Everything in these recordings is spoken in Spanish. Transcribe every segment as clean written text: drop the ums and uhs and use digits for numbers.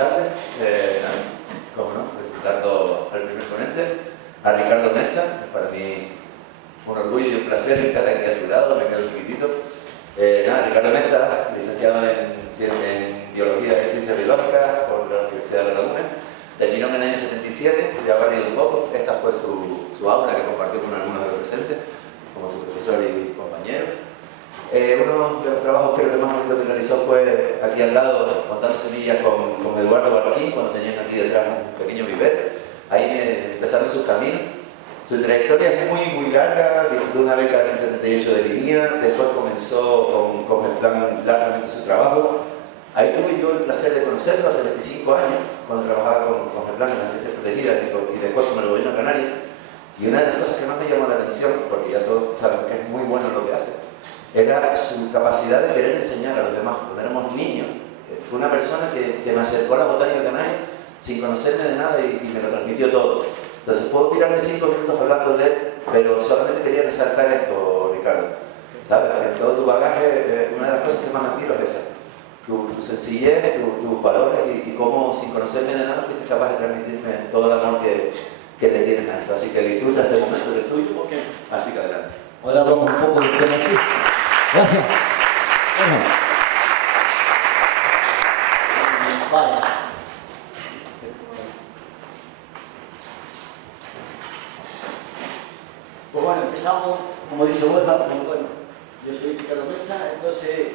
tardes. Como no, presentando al primer ponente, a Ricardo Mesa. Es para mí un orgullo y un placer estar aquí a su lado, me quedo chiquitito. Ricardo Mesa, licenciado en Biología y Ciencias Biológicas por la Universidad de La Laguna. Terminó en el año 77, ya ha variado un poco. Esta fue su aula que compartió con algunos de los presentes, como su profesor y compañero. Uno de los trabajos creo que más bonito que realizó fue aquí al lado, contando semillas con Eduardo Barquín, cuando tenían aquí detrás un pequeño viver. Ahí empezaron sus caminos. Su trayectoria es muy larga, disfrutó una beca en el 78 de Línea, después comenzó con el plan largamente su trabajo. Ahí tuve yo el placer de conocerlo hace 25 años, cuando trabajaba con el plan en las especies protegidas y después con el gobierno canario. Y una de las cosas que más me llamó la atención, porque ya todos saben que es muy bueno en lo que hace, era su capacidad de querer enseñar a los demás. Cuando éramos niños, fue una persona que me acercó a la botánica canaria sin conocerme de nada y me lo transmitió todo. Entonces puedo tirarme 5 minutos hablando de él, pero solamente quería resaltar esto, Ricardo. ¿Sabes? En todo tu bagaje, una de las cosas que más admiro es esa. Tu sencillez, tus valores y cómo sin conocerme de nada fuiste capaz de transmitirme todo el amor que le tienes a esto. Así que disfruta este momento de tuyo, porque así que adelante. Ahora hablamos un poco del tema así. Gracias. Bueno. Vale. Pues bueno, empezamos, como dice Borja, bueno, yo soy Ricardo Mesa, entonces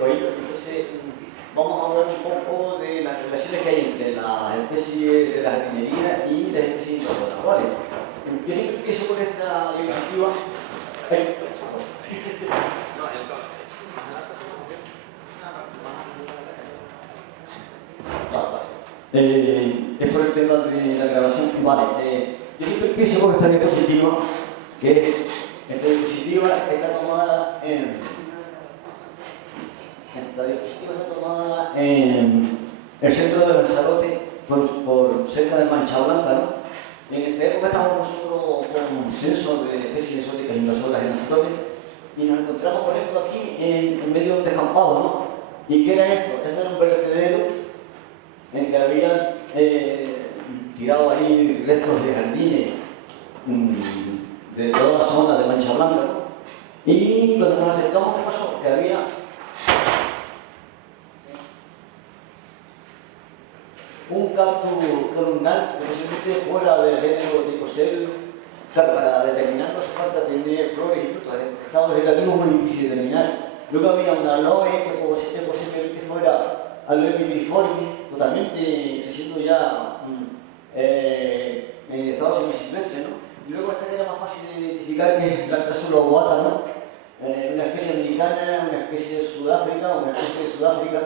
vamos a hablar un poco de las relaciones que hay entre las especies de la jardinería y las especies invasoras, ¿vale? Yo siempre empiezo con esta diapositiva. Es por el tema de la grabación. Vale, yo siempre empiezo con esta diapositiva, que esta diapositiva está tomada en el centro de Lanzarote, por cerca de Mancha Blanca, ¿no? En esta época estamos nosotros con un censo de especies exóticas invasoras en Lanzarote y nos encontramos con esto aquí en medio de un descampado, ¿no? ¿Y qué era esto? Esto era un vertedero en que habían tirado ahí restos de jardines de toda la zona de Mancha Blanca, ¿no? Y cuando nos acercamos, ¿qué pasó? Que había un cactus columnar que posiblemente fuera del género Tricocereus. Claro, para determinarlo hace falta tener flores y frutos. El estado vegetativo es muy difícil de determinar. Luego había una aloe que posiblemente fuera Aloe vitriformis, totalmente creciendo ya en estado semisilvestre, ¿no? Y luego esta que era más fácil de identificar, que es la Crassula ovata, ¿no? Una especie americana, una especie de Sudáfrica, una especie de Sudáfrica.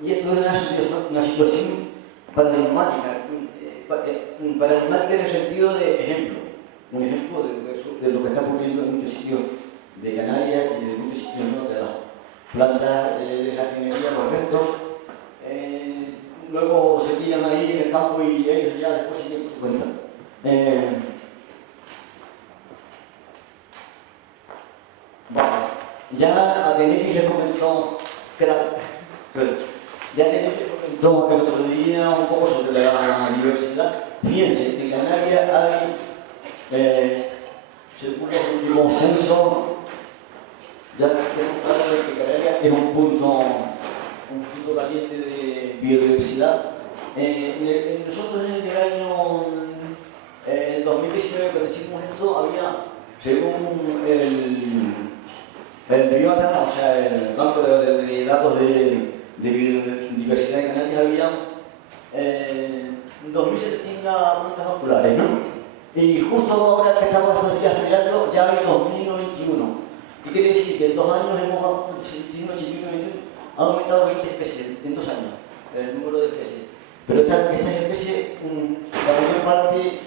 Y esto es una situación paradigmática en el sentido de ejemplo. Un ejemplo de lo que está ocurriendo en muchos sitios de Canarias y de muchos sitios, ¿no? De las plantas de jardinería, los restos. Luego se tiran ahí en el campo y ellos ya después siguen por su cuenta. Vale. Ya Ateneki les comentó que el otro día un poco sobre la diversidad. Fíjense, en Canarias hay, según los últimos censos, ya tenemos claro que Canarias es un punto caliente de biodiversidad. Nosotros en el año 2019, cuando hicimos esto, había, según el BIOTA, o sea, el banco de datos de biodiversidad de Canarias, había 2.700 plantas oculares, ¿no? Y justo ahora que estamos estos días mirando, ya hay 2.091. ¿Qué quiere decir? Que en 2 años hemos, 81, 81, 21, ha aumentado 20 especies en 2 años, el número de especies. Pero estas especies, la mayor parte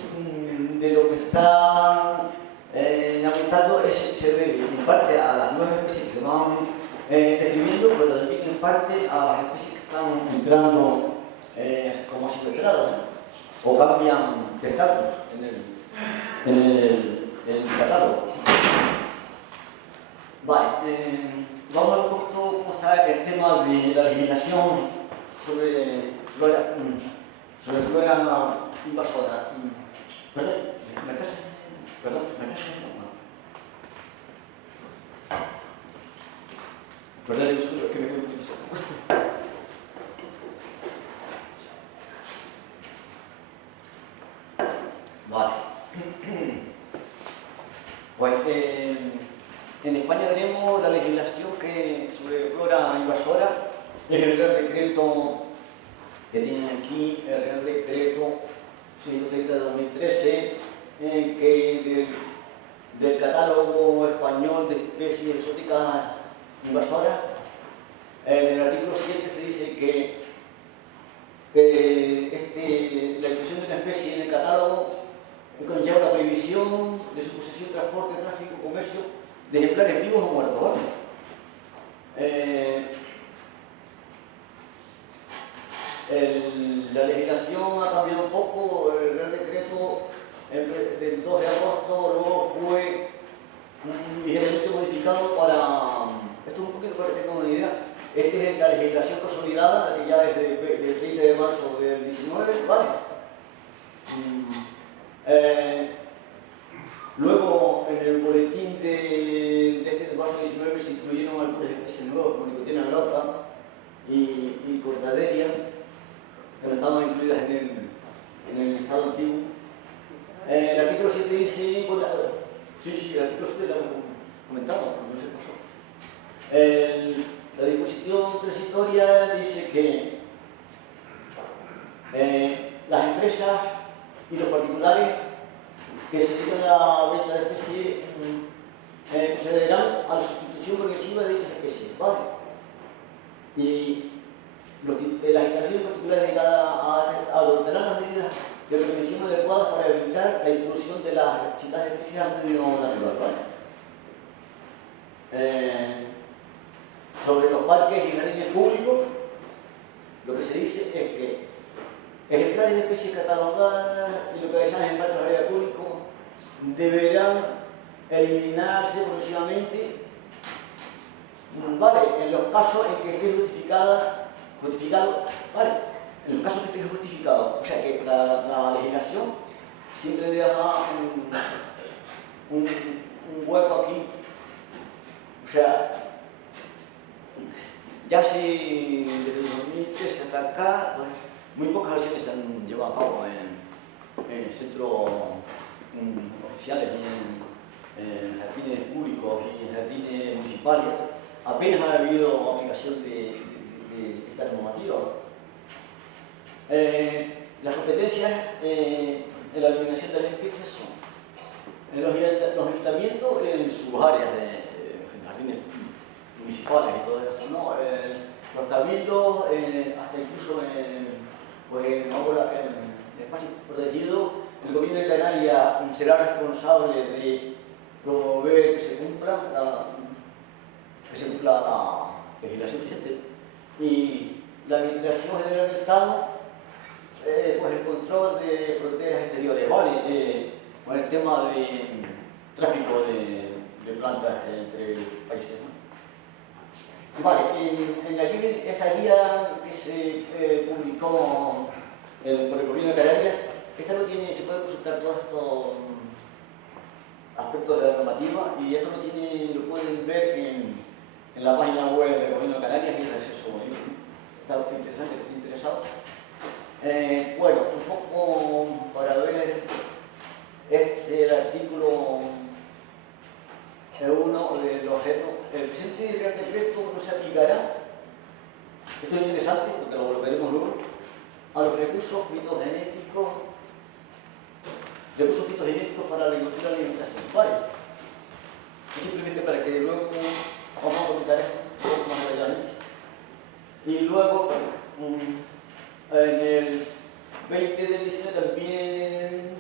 de lo que está aumentando se debe en parte a las nuevas especies que se van describiendo, pero también en parte a las especies que están entrando como silvestradas, ¿no? O cambian de estatus en el catálogo. Vale, vamos a ver un poquito cómo está el tema de la legislación sobre flora. sobre flora invasora. ¿Perdón? ¿Me pasa? ¿Perdón? ¿Me pasa? No. Perdón, un segundo, que me quedo un poquito solo. Vale. Pues en España tenemos la legislación que sobre flora invasora, es el Real Decreto que tienen aquí, el Real Decreto 630 de 2013, que del catálogo español de especies exóticas invasoras, en el artículo 7 se dice que la inclusión de una especie en el catálogo conlleva la prohibición de su posesión, transporte, tráfico, comercio de ejemplares vivos o muertos, ¿vale? La legislación ha cambiado un poco, el Real Decreto del 2 de agosto luego fue ligeramente modificado para, esto es un poquito para que tengan una idea, esta es la legislación consolidada, que ya es del 30 de marzo del 19, ¿vale? Luego, en el boletín de este de marzo 19 se incluyeron algunas especies nuevas como nicotina glauca y cortaderia, que no estaban incluidas en el estado antiguo. El artículo 7 dice, bueno, sí, el artículo 7 lo hemos comentado, no sé qué pasó. La disposición transitoria dice que las empresas y los particulares que se dedican a la venta de especies procederán a la sustitución progresiva de dichas especies, ¿vale? Y las instalaciones particulares dedicadas a adoptarán las medidas de prevención adecuadas para evitar la introducción de las citadas especies al medio natural, ¿vale? Sobre los parques y jardines públicos, lo que se dice es que ejemplares de especies catalogadas y localizadas en parques de área público deberán eliminarse progresivamente, ¿vale? En los casos en que esté justificado, ¿vale? En los casos que esté justificado. O sea que la legislación siempre deja un hueco aquí. O sea, ya si desde el 2013 hasta acá, pues, muy pocas acciones se han llevado a cabo en centros oficiales, en jardines públicos y en jardines municipales. Apenas ha habido aplicación de esta normativa. Las competencias en la eliminación de las especies son los ayuntamientos en sus áreas de jardines municipales y todo eso, ¿no? Los cabildos, hasta incluso en espacios protegidos, el gobierno de Canarias será responsable de promover que se cumpla la legislación vigente, y la Administración General del Estado, pues el control de fronteras exteriores, ¿vale? Con el tema de tráfico de plantas entre países, ¿no? Vale, en esta guía que se publicó por el gobierno de Canarias, esta no tiene, se puede consultar todos estos aspectos de la normativa, y esto lo pueden ver en la página web del gobierno de Canarias y el acceso libre. Está interesante, si está interesado. Bueno, un poco para ver el artículo 1 del objeto. El presente Real Decreto no se aplicará, esto es interesante porque lo veremos luego, a los recursos fitogenéticos para la agricultura y la alimentación, ¿vale? Simplemente para que luego vamos a comentar esto un poco más adelante. Y luego, en el 20 de diciembre también,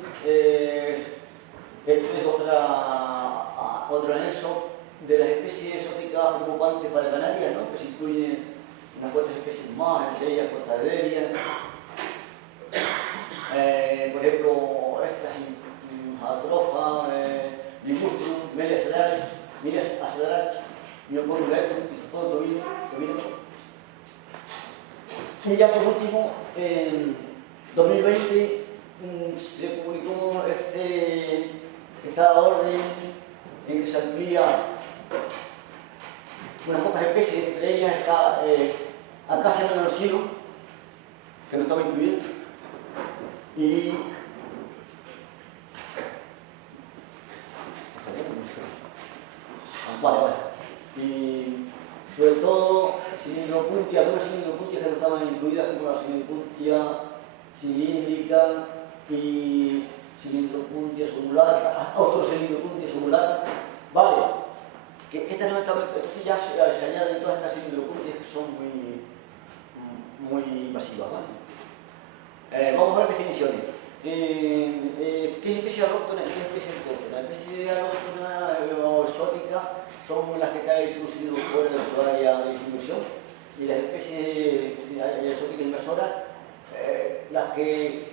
esto es otro anexo de las especies exóticas preocupantes para Canarias, ¿no? Que se incluyen unas cuantas especies más, entre ellas cortaderia, por ejemplo, estas Atrofa, Ligustrum, Meles acederalis, Miocoruletum, Isopodo tobino. Y ya por último, 2020 se publicó esta orden en que se amplía unas pocas especies, entre ellas está Acacia menorcino, que no estaba incluida, y vale. Y sobre todo Cilindropuntia, algunas cilindropuntias que no estaban incluidas, como la cilindropuntia cilíndrica y Cilindropuntia subulata, Austrocilindropuntia subulata, vale, que estas no estaban, entonces ya se añaden todas estas cilindropuntias que son muy invasivas, ¿vale? Vamos a ver definiciones. ¿Qué es especie autóctona y qué es especie autóctona? La especie autóctona o exótica son las que están introducidas fuera de su área de distribución, y las especies exóticas invasoras, las que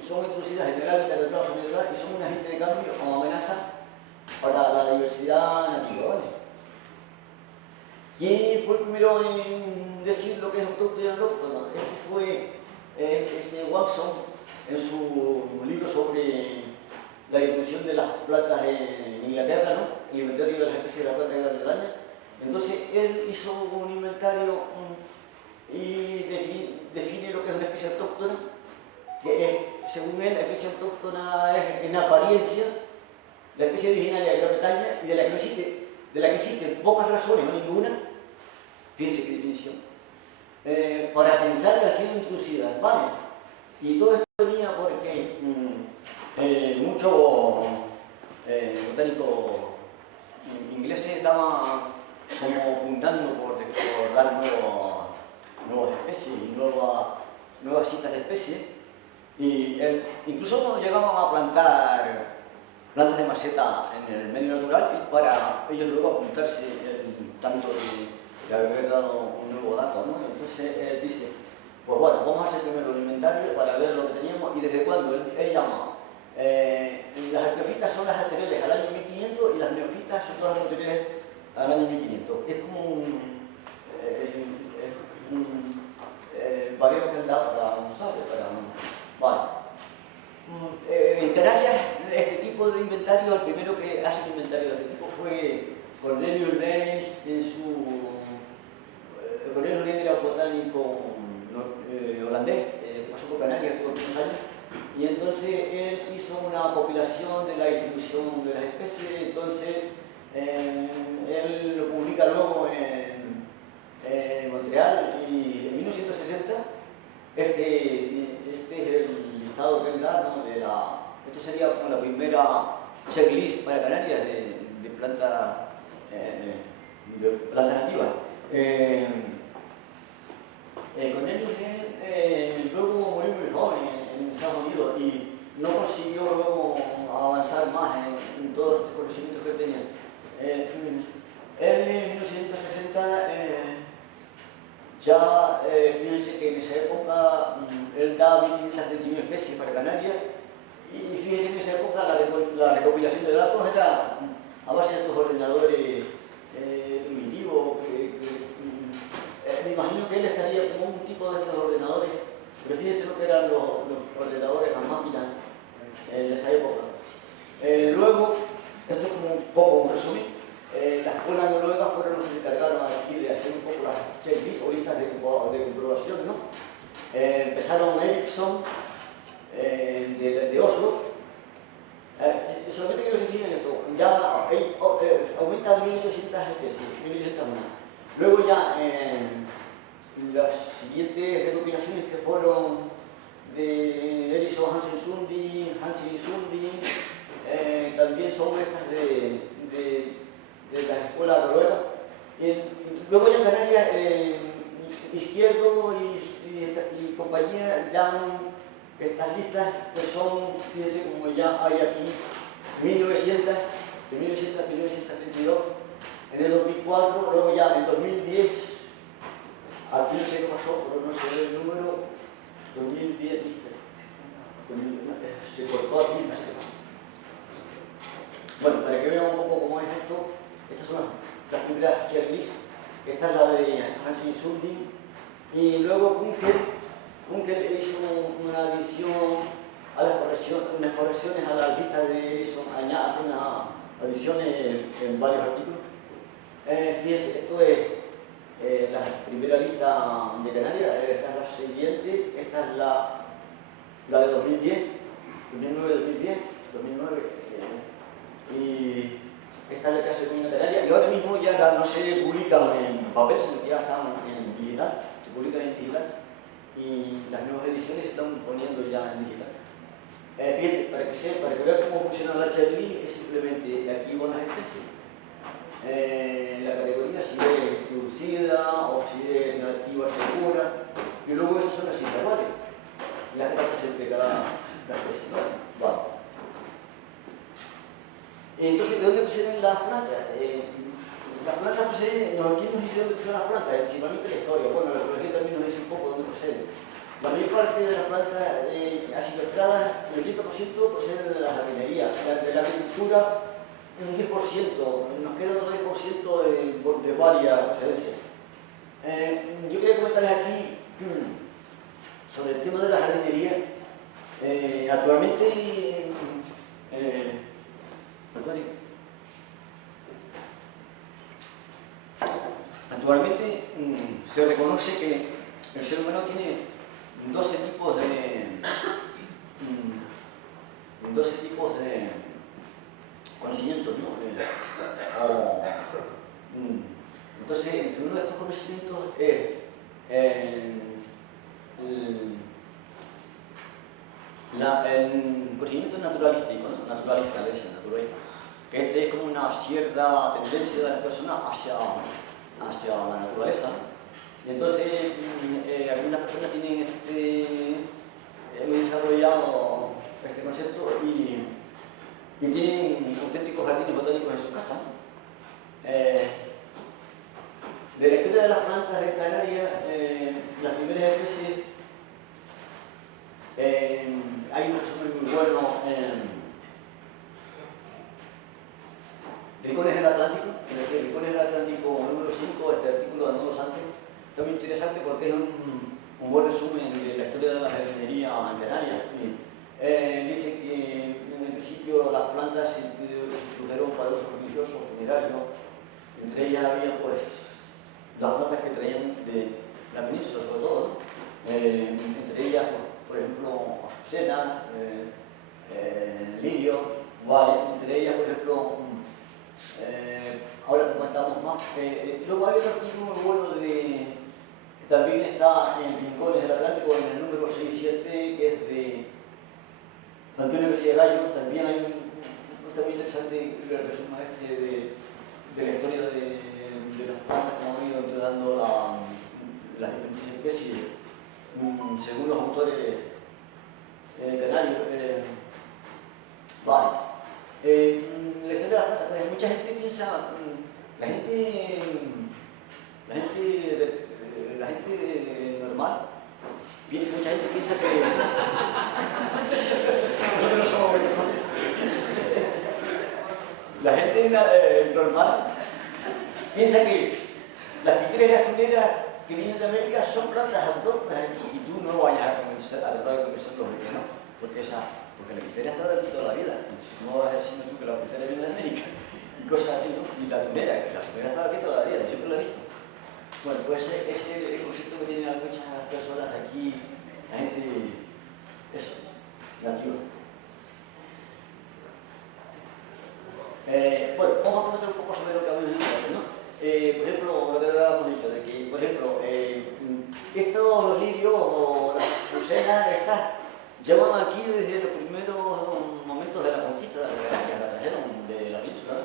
son introducidas en el hábitat natural o semi-natural y son un agente de cambio o amenaza para la diversidad nativa, ¿vale? ¿Quién fue el primero en decir lo que es autóctono y autóctona? Este fue Watson en su libro sobre la distribución de las plantas en Inglaterra, ¿no? El inventario de las especies de las plantas en Gran Bretaña. Entonces él hizo un inventario y define lo que es una especie autóctona, que es, según él, la especie autóctona es en apariencia la especie originaria de Gran Bretaña y de la que existen pocas razones o ninguna, fíjense qué definición, para pensar que han sido introducidas, ¿vale? Y todo esto venía porque muchos botánicos ingleses estaban como puntando por dar nuevas especies y nuevas citas de especies, y incluso no llegaban a plantar plantas de maceta en el medio natural y para ellos luego apuntarse tanto de haber dado un nuevo dato, ¿no? Entonces él dice, pues bueno, vamos a hacer primero el inventario para ver lo que teníamos y desde cuándo. Él llama, las arqueofitas son las anteriores al año 1500 y las neofitas son todas las anteriores al año 1500. Es como un baremo que han dado para un sabio, vale. En Canarias, este tipo de inventario, el primero que hace un inventario de este tipo fue Cornelius Lenz Cornelius Lenz era un botánico holandés, pasó por Canarias, estuvo unos años, y entonces él hizo una compilación de la distribución de las especies. Entonces él lo publica luego en Montreal, y en 1960 este es el listado que él da, ¿no? Esto sería como la primera checklist para Canarias de plantas nativas. Cornelius luego murió muy joven en Estados Unidos y no consiguió luego avanzar más en todos estos conocimientos que él tenía. Él en 1960 ya, fíjense que en esa época él da 1.531 especies para Canarias, y fíjense que en esa época la recopilación de datos era a base de estos ordenadores primitivos. Me imagino que él estaría como un tipo de estos ordenadores, pero fíjense lo que eran los ordenadores, las máquinas de esa época. Luego, esto es como un poco un resumen. La escuela noruega fueron los que se encargaron aquí de hacer un poco las checklists o listas de comprobación, ¿no? Empezaron Ericsson de Oslo. Solamente quiero que se fijen esto, ya aumenta 1.800 especies, 1.801. Luego ya las siguientes recopilaciones que fueron de Ericsson, Hansen y Sundin, también son estas de la escuela noruega. Luego ya en Canarias, Izquierdo y compañía dan estas listas que son, fíjense como ya hay aquí, 1900, de 1900 a 1932, en el 2004, luego ya en 2010, aquí no sé qué pasó, pero no se ve el número, 2010, ¿viste? Se cortó aquí, no sé qué pasó. Bueno, para que vean un poco cómo es esto, estas son las primeras checklists. Esta es la de Hansen y Sundin, y luego Kunkel Funkel hizo una adición a las correcciones, unas correcciones a la lista de Edison, hace unas adiciones en varios artículos. Fíjense, esto es la primera lista de Canarias, esta es la siguiente, esta es la de 2010, 2009-2010, 2009, y esta es la que hace Comunidad Canaria, y ahora mismo ya no se publican en papel, sino que ya están en digital, se publican en digital, y las nuevas ediciones se están poniendo ya en digital. Bien, para que vean cómo funciona la HLI, es simplemente aquí van las especies, la categoría si es introducida o si es nativa segura, y luego estas son las intervales, las que está presente cada especie. Vale. Entonces, ¿de dónde proceden las plantas? Las plantas proceden, aquí nos dice dónde proceden las plantas, principalmente la historia. Bueno, la arqueología también nos dice un poco dónde proceden. La mayor parte de las plantas asilvestradas, el 80% proceden de la jardinería, de la agricultura un 10%, nos queda otro 10% de varias procedencias. Yo quería comentarles aquí sobre el tema de la jardinería. Actualmente, actualmente se reconoce que el ser humano tiene 12 tipos de conocimientos, ¿no? Entonces, entre uno de estos conocimientos es el conocimiento naturalístico, ¿no? Naturalista, que este es como una cierta tendencia de las personas hacia la naturaleza. Y entonces, algunas personas tienen desarrollado este concepto y tienen auténticos jardines botánicos en su casa. De la historia de las plantas de Canarias, las primeras especies, hay un resumen muy bueno en Rincones del Atlántico, Rincones del Atlántico número 5, este artículo de Arnoldo Sánchez, está muy interesante porque es un buen resumen de la historia de la jardinería en Canarias. Dice que en el principio las plantas se introdujeron para usos religiosos, funerarios. Entre ellas había pues las plantas que traían de la península sobre todo, ¿no? Entre ellas, por ejemplo, azucenas, lirios, vale. Entre ellas, por ejemplo, ahora comentamos más. Luego hay otro artículo muy bueno también está en Rincones del Atlántico, en el número 6 y 7, que es de Antonio García Gallo. También hay un también interesante resumen de la historia de las plantas, como han ido entrenando las diferentes especies, según los autores canarios. Vale. La historia de las plantas, pues, mucha gente piensa, la gente normal, mucha gente piensa que la gente normal piensa que las piteras y las tuneras que vienen de América son plantas autóctonas aquí, y tú no vayas a tratar de convencerlos de que no, porque la pitera está de aquí toda la vida. Entonces, ¿cómo vas a decirme tú que la pitera viene de América? Y cosas así, ¿no? Y la tunera está de aquí toda la vida, siempre la he visto. Bueno, pues ese es el concepto que tienen muchas personas aquí, la gente, eso, nativa. Bueno, vamos a comentar un poco sobre lo que habíamos dicho antes, ¿no? Por ejemplo, lo que habíamos dicho, de que, por ejemplo, estos lirios o las azucenas, estas llevan aquí desde los primeros momentos de la conquista, que la trajeron de la península.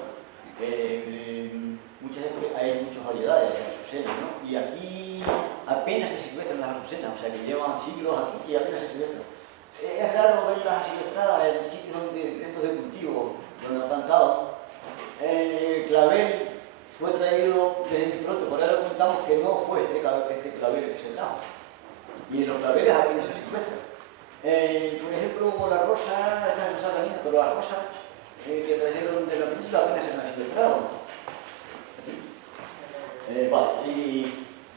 Hay muchas variedades de azucenas, ¿no? Y aquí apenas se silvestran las azucenas, o sea que llevan siglos aquí y apenas se silvestran. Es raro verlas silvestradas en sitios donde estos de cultivo, donde han plantado. El clavel fue traído desde muy pronto, por ahora lo comentamos que no fue este clavel que se trajo. Y en los claveles apenas se silvestran. Por ejemplo, la rosa, esta es rosa canina, pero las rosas que trajeron de la península apenas se han silvestrado. Vale, y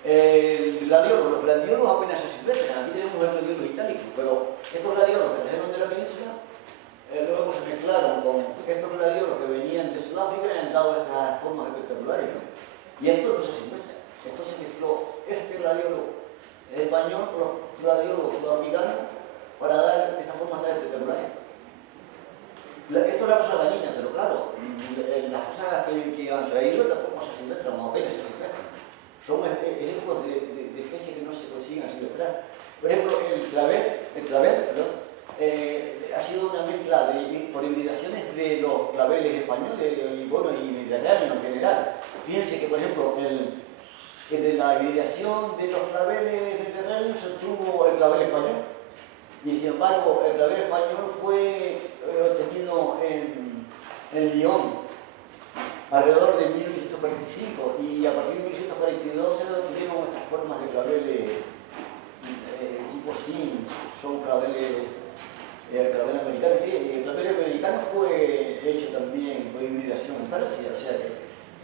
El gladiolo, los gladiolos apenas son silvestres, aquí tenemos el gladiolo itálico, pero estos gladiolos que trajeron de la península luego se mezclaron con estos gladiolos que venían de Sudáfrica y han dado estas formas espectaculares, ¿no? Y esto no se silvestre, esto se mezcló este gladiolo español con los gladiolos sudafricanos para dar estas formas tan espectaculares. Esto es la cosa dañina, pero claro, las cosas que han traído tampoco se silvestran, o apenas se silvestran. Son ejemplos de especies que no se consiguen silvestrar. Por ejemplo, el clavel, perdón, ha sido una mezcla por hibridaciones de los claveles españoles y mediterráneos en general. Fíjense que, por ejemplo, de la hibridación de los claveles mediterráneos se obtuvo el clavel español. Y sin embargo, el clavel español fue obtenido en Lyon alrededor de 1845 y a partir de 1842 se obtuvieron estas formas de claveles tipo SIN, son claveles. El clavel americano, el clavel americano fue hecho también por hibridación en Francia, o sea que,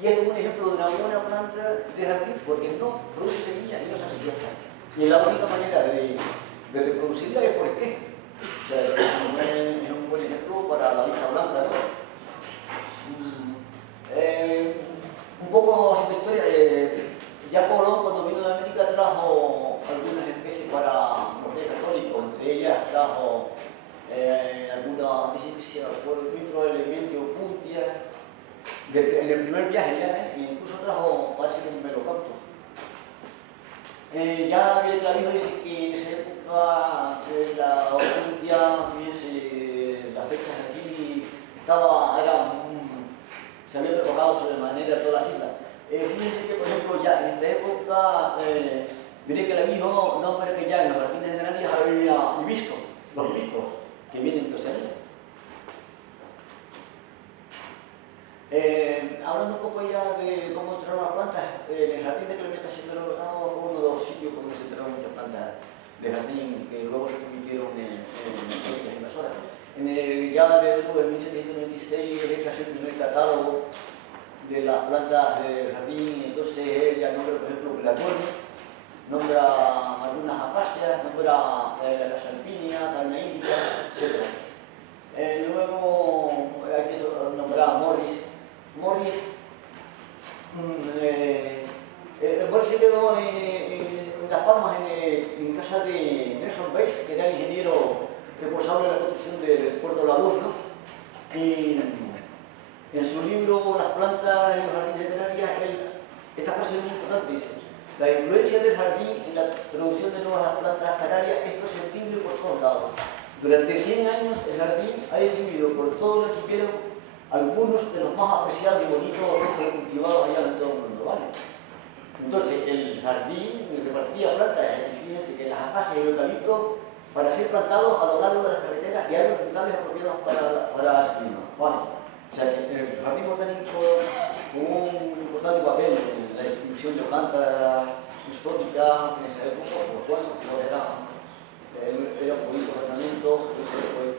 y esto es un ejemplo de una buena planta de jardín porque no produce semillas y no se silvestra. Y la única manera de reproducirla es por esqueje. O sea, es un buen ejemplo para la lista blanca, ¿no? Un poco haciendo historia, ya Colón cuando vino de América trajo algunas especies para los reyes católicos, entre ellas trajo alguna disciplina por filtro de elementos o puntia en el primer viaje ya, incluso trajo, parece que un melocactus. Ya el clavijo dice que en esa época la puntia, fíjense, las fechas aquí se había propagado sobremanera toda la isla. Fíjense que, por ejemplo, ya en esta época, miré que el clavijo nombra que ya en los jardines de Canarias había hibiscos, los hibiscos que vienen de Oceanía. Hablando un poco ya de cómo entraron las plantas, el jardín de Clemente siempre lo notamos como uno de los sitios donde se entraron muchas plantas de jardín que luego se convirtieron en invasoras. Ya desde 1726 él creó el primer catálogo de las plantas del jardín, entonces él ya nombra, por ejemplo, gladiolus, nombra algunas acacias, nombra la casa alpinia, carne índica, etc. Luego hay que nombrar a Morris. Morris se quedó en Las Palmas en casa de Nelson Bates, que era el ingeniero responsable de la construcción del puerto de La Luz, ¿no? Y en su libro Las plantas en los jardines de Canarias, esta frase es muy importante, dice: la influencia del jardín en la producción de nuevas plantas canarias es perceptible por todos lados. Durante 100 años el jardín ha distribuido por todo el archipiélago algunos de los más apreciados y bonitos objetos cultivados allá en todo el mundo, ¿vale? Entonces el jardín repartía plantas, y fíjense que las acacias y el eucalipto para ser plantados a lo largo de las carreteras y árboles frutales apropiados para el clima, ¿vale? O sea que el jardín botánico jugó un importante papel en la distribución de plantas exóticas en esa época, por lo cual eran bonitos tratamientos,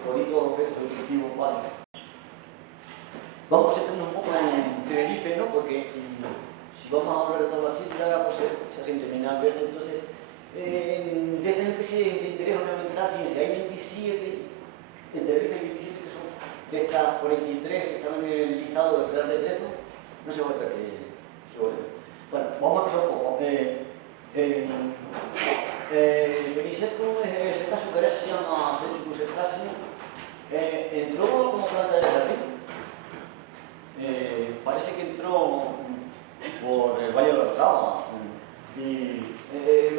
bonitos objetos de cultivo, ¿vale? Vamos a centrarnos un poco en Tenerife, ¿no? Porque si vamos a hablar de todas las islas, pues se hace interminable esto. Entonces, de estas especies de interés ornamental, fíjense, hay 27, en Tenerife hay 27 que son de estas 43 que están en el listado del Real Decreto. No se vuelve que se vuelve. Bueno, vamos a pasar un poco. Benicetum, en este caso, que ahora se llama Cetricus escasio, entró como planta de jardín. Parece que entró por el Valle de la Orotava y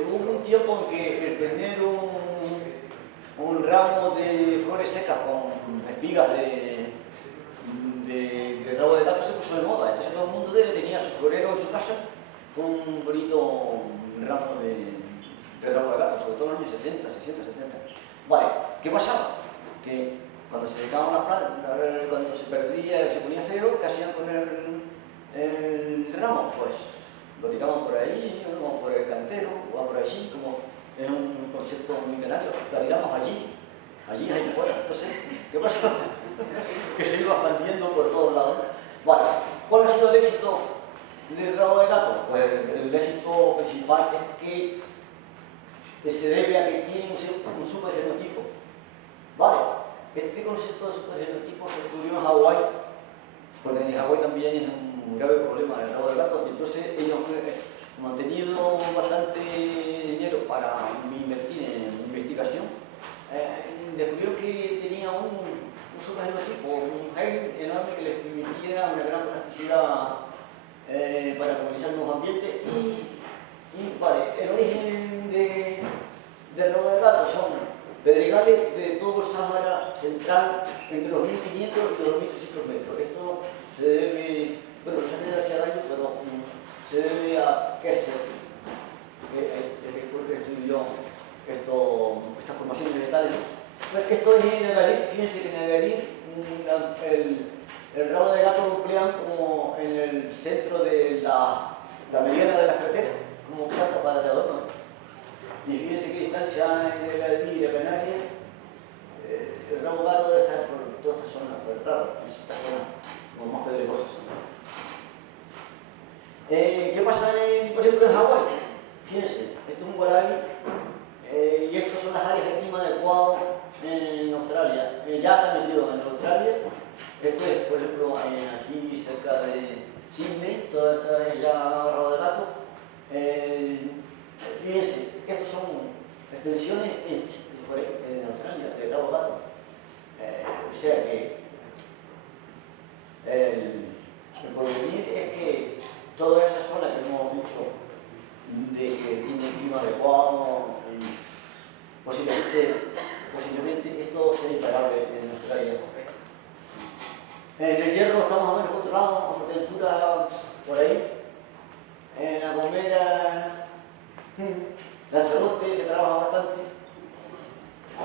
hubo un tiempo en que el tener un ramo de flores secas con espigas de rabo de gato se puso de moda. Entonces todo el mundo tenía su florero en su casa con un bonito ramo de rabo de gato, sobre todo en los años 70, 60, 70. Vale, ¿qué pasaba? Que cuando se secaban las plantas, cuando se perdía, se ponía feo, ¿qué hacían con el ramo? Pues lo tiraban por ahí, o por el cantero, o por allí, como es un concepto muy canario, la tiramos allí, ahí fuera. Entonces, ¿qué pasó? Que se iba expandiendo por todos lados. Vale, ¿cuál ha sido el éxito del rabo de gato? Pues el éxito principal parte que se debe a que tiene un supergenotipo. ¿Vale? Este concepto de supergenotipo se estudió en Hawái, porque en Hawái también es un grave problema el rabo de gato, y entonces ellos han tenido bastante dinero para invertir en investigación. Descubrieron que tenía un supergenotipo, un gen enorme que les permitía una gran plasticidad para colonizar nuevos ambientes y vale, el origen del rabo de gato son pedregales de todo el Sáhara central entre los 1500 y los 2300 metros. Esto se debe, bueno, se debe hacia años, pero se debe a Kessler, que fue el que estudió estas formaciones vegetales. Esto es en Agadir, fíjense que en Agadir el rabo de gato lo emplean como en el centro de la mediana de las carreteras, como planta para de adorno. Y fíjense qué distancia en Agadir a Canarias, el rabo de gato debe estar por toda esta zona, por el Prado, en esta zona como más pedregosas. ¿Qué pasa, por ejemplo, en Hawái? Fíjense, esto es un guaraní y estas son las áreas de clima adecuado en Australia. Ya está metido en Australia. Esto es, por ejemplo, aquí cerca de Sydney, toda esta es ya rabo de gato. Fíjense, estas son extensiones en Australia de rabo de gato. O sea que el porvenir es que toda esa zona que hemos dicho de que tiene clima adecuado, posiblemente esto sea imparable en Australia. En el hierro está más o menos controlado, con Fuerteventura por ahí. En La Gomera, Lanzarote se trabaja bastante.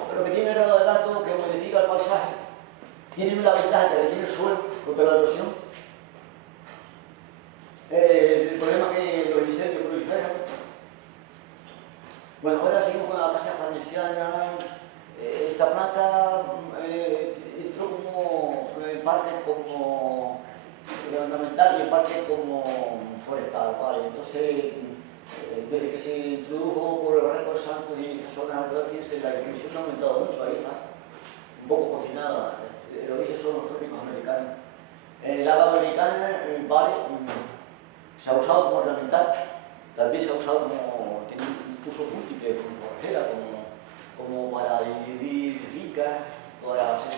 Pero que tiene el rabo de gato que modifica el paisaje. Tiene una ventaja que tiene el suelo contra la erosión. El problema es que los incendios proliferan. Bueno, ahora seguimos con la casa farnesiana. Esta planta entró como, en parte como ornamental y en parte como forestal, ¿vale? Entonces, desde que se introdujo por el Barranco de los Santos y esas zonas alrededor, la distribución ha aumentado mucho, ahí está, un poco confinada. El origen son los trópicos americanos. El agua americana, vale, se ha usado como ornamental, también se ha usado como, tiene usos múltiples, como forrajera, como para dividir fincas, para hacer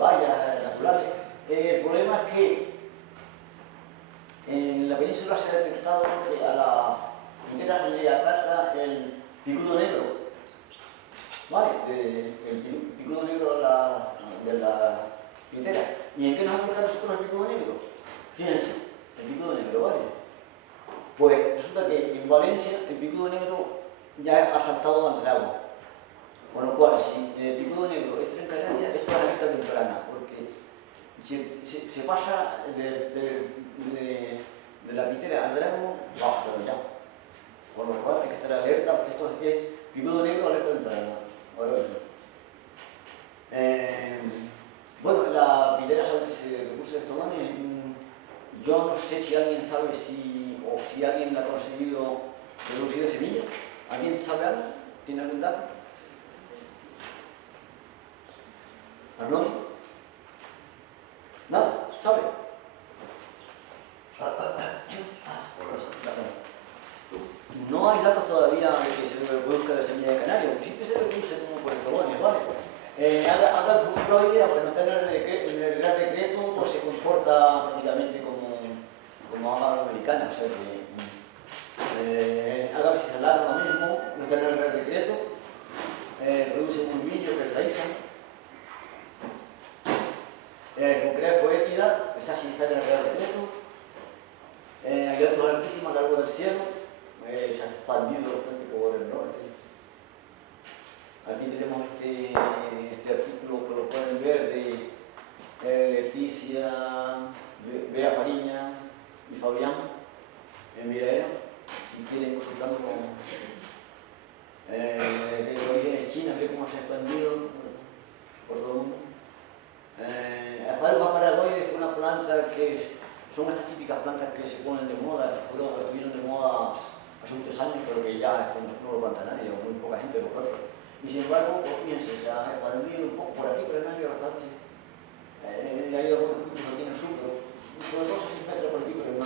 vallas naturales. El problema es que en la península se ha detectado que a las mineras le ataca el picudo negro, ¿vale? El picudo negro de la minera. ¿Y en qué nos afecta a nosotros el picudo negro? Fíjense, el picudo negro, ¿vale? Pues resulta que en Valencia el picudo negro ya ha saltado ante el agua. Con lo cual, si el picudo negro entra en Canarias, esto es alerta temprana, porque si se pasa de la pitera al drago, va, pero ya. Con lo cual hay que estar alerta, esto es picudo negro, alerta temprana. Ahora bien. Bueno, la pitera sabe que se reproduce de estos manes. Yo no sé si alguien sabe o si alguien la ha conseguido reducir de semilla. ¿Alguien sabe algo? ¿Tiene algún dato? ¿Arnold? ¿Nada? ¿Sabe? No hay datos todavía de que se reproduzca la semilla de canario. Siempre se reproduce como por estolones, ¿vale? Haga el futuro idea, pues no está en el Real Decreto, pues se comporta prácticamente como haga americana, o sea que haga si se alarga lo mismo, no está en el Real Decreto, produce un bulbillo que es raíza. Concrea Foétida, está sin estar en el Real Decreto. Hay altos altísimos a lo largo del cielo, se ha expandido bastante por el norte. Aquí tenemos este artículo que lo pueden ver de Leticia, Bea Fariña y Fabián en Villaera, si quieren consultarlo desde el origen de China, ve cómo se ha expandido por todo el mundo. Aspargus paragoides fue una planta que son estas típicas plantas que se ponen de moda, que estuvieron de moda hace muchos años, pero que ya esto no lo planta nadie, o muy poca gente lo planta. Y sin embargo, pues fíjense, se ha expandido un poco por aquí, pero no hay bastante. Hay algunos puntos aquí en el sur, pero sobre todo se silvestre por aquí, pero no.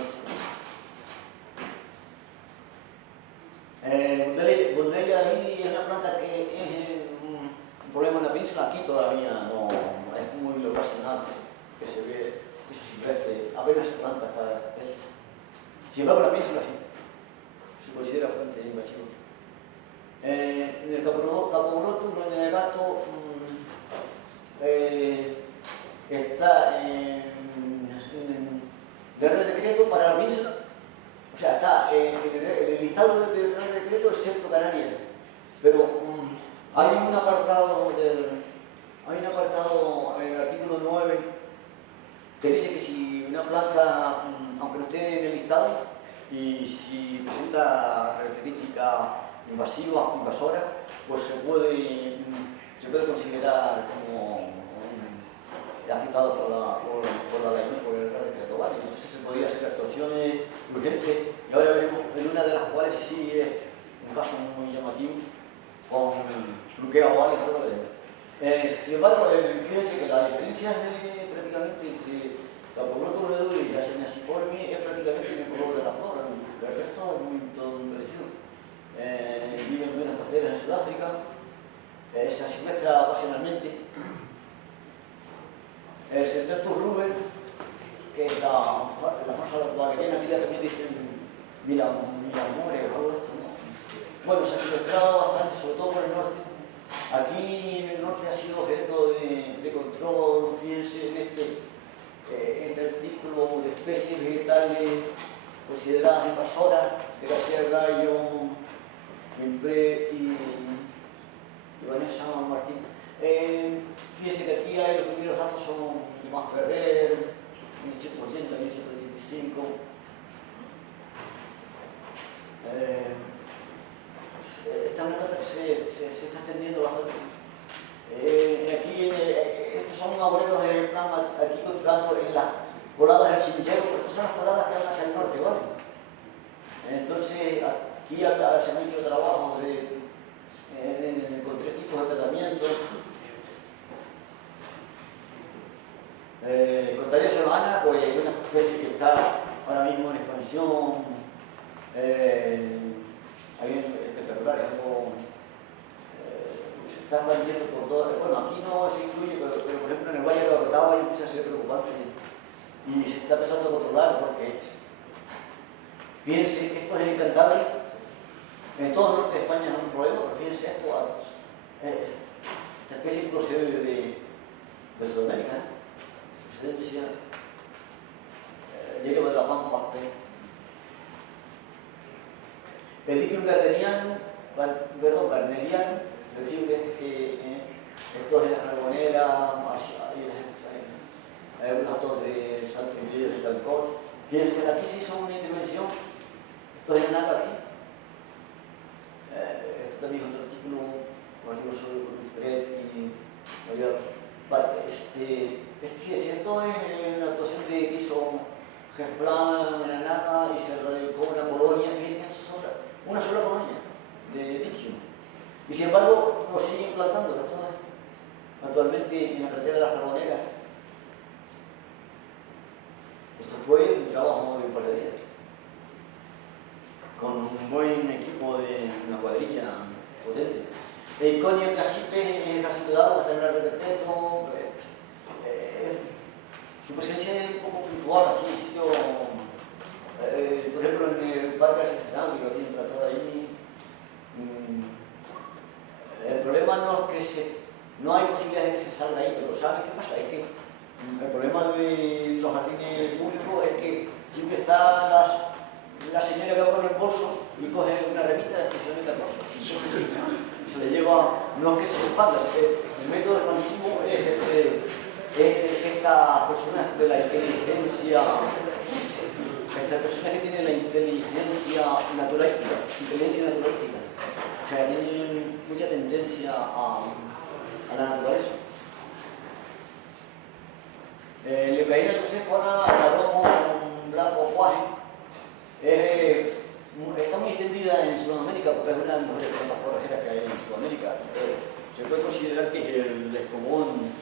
Bundella ahí es una planta que es un problema en la península. Aquí todavía no es muy ocasional que se ve que se silvestre, apenas se planta esta especie. Sin embargo, la península sí, se considera bastante invasivo. En el Capobrotum renegato está en el decreto para la península. O sea, está en el listado del Real Decreto excepto Canarias, pero hay un apartado en el artículo 9 que dice que si una planta, aunque no esté en el listado, y si presenta características invasoras, pues se puede considerar como afectado por la ley, ¿no? Por el Real Decreto, ¿vale? Entonces se podría hacer actuaciones urgentes, y ahora veremos en una de las cuales sí es un caso muy llamativo, con bloqueo agual y todo lo demás. Sin embargo, fíjense que la diferencia prácticamente entre Capobrotum de Duri y la Semasiforme es prácticamente en el color de la flor, el resto es todo muy parecido. Viven en las costeras en Sudáfrica, se silvestra ocasionalmente. El Centretus Ruber, que es la masa guarequena, mira, también dicen Miramore o algo de esto, ¿no? Bueno, se ha silvestrado bastante, sobre todo por el norte. Aquí en el norte ha sido objeto de control, fíjense en este artículo de especies vegetales consideradas invasoras, García Rayo, Mimbre y Vanessa Martín. Fíjense que aquí hay los primeros datos son Tomás Ferrer, 1880, 1885. Esta es una nota que se está extendiendo bastante. Aquí, estos son obreros de plan aquí encontrando en las coladas del cimillero, pero estas son las coladas que van hacia el norte, ¿vale? Entonces, aquí se han hecho trabajos con 3 tipos de tratamiento. Contaría Semana, pues es una especie que está ahora mismo en expansión, espectacular, es algo que se está expandiendo por todo. Bueno, aquí no se incluye, pero por ejemplo en el Valle de la Orotava ya empieza a ser preocupante y se está empezando a controlar porque, fíjense, esto es en Cantabria, en todo el norte de España es un problema, pero fíjense esto, esta especie procede de Sudamérica, ¿eh? Procedencia, llego de la Pampa. Pedicum gardneriano, decir estos de la Carbonera, hay algunos datos de San Emilio de Calcón. Fíjense que aquí se hizo una intervención, esto es en Naga aquí. Esto también es otro artículo sobre Fred y vale, fíjense, esto es una actuación que hizo Gesplan en Anaga y se radicó una colonia, esto es una sola colonia de litio. Y sin embargo, lo siguen plantando, esto es actualmente en la carretera de las Carboneras. Esto fue un trabajo de un par de días, con un buen equipo de una cuadrilla potente. El Conio Cacipe es casi cuidado, está en el decreto. Su presencia es un poco puntual, así, sitio, por ejemplo, en el parque del Senado, que lo tienen tratado allí. El problema no es que no hay posibilidad de que se salga ahí, pero ¿saben qué pasa? Es que el problema de los jardines públicos es que siempre está la señora que va con el bolso y coge una remita y se mete al bolso. Se le lleva, no es que se espalda, el método expansivo es estas personas de la inteligencia, estas personas que tienen la inteligencia naturalística, o sea, tienen mucha tendencia a la naturaleza. Leucaena crucífera, el arromo blanco cuaje, está muy extendida en Sudamérica porque es una de las mejores plantas forrajeras que hay en Sudamérica. Se puede considerar que es el descomún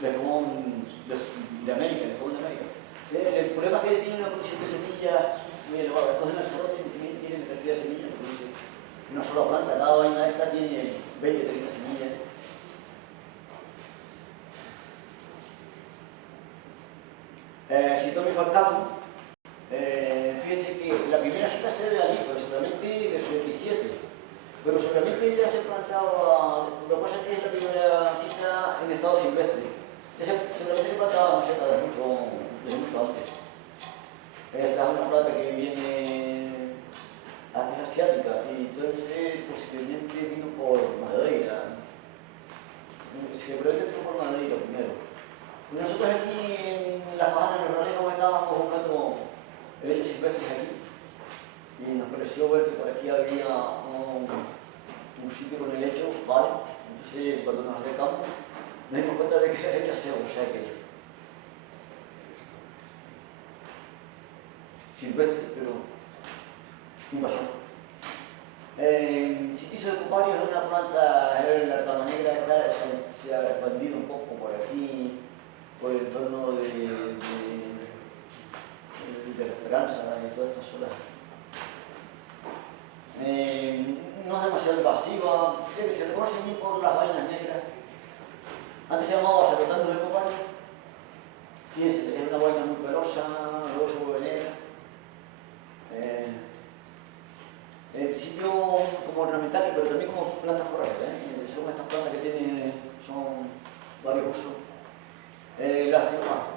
de América, el descomún de América. El problema es que tiene una producción de semillas muy elevada. Estos en Lanzarote tienen cantidad de semillas que produce una sola planta. Cada vaina esta tiene 20, 30 semillas. Citó mi falcato. Fíjense que la primera cita se debe allí, pero seguramente del 77. Pero seguramente ya se plantaba, lo que pasa es que es la primera cita en estado silvestre. Seguramente se plantaba maceta desde mucho antes. Esta es una planta que viene asiática y entonces posiblemente vino por Madeira. Seguramente entró por Madeira primero. Nosotros aquí en Las Bahamas, en los Rolejos, estábamos buscando helechos silvestres aquí y nos pareció ver que por aquí había un sitio con helecho, ¿vale? Entonces cuando nos acercamos nos dimos cuenta de que era helecho aseo, o sea que silvestre, pero invasor. Citizo de Cupario es una planta, la rama negra, esta se ha expandido un poco por aquí, por el entorno de la Esperanza y todas estas zonas. No es demasiado invasiva, se reconoce bien por las vainas negras. Antes se llamaba Zacotando de Cupario. Fíjense, es una vaina muy pelosa, luego se vuelve negra. En principio como ornamental, pero también como planta forrajera. Son estas plantas que son varios usos.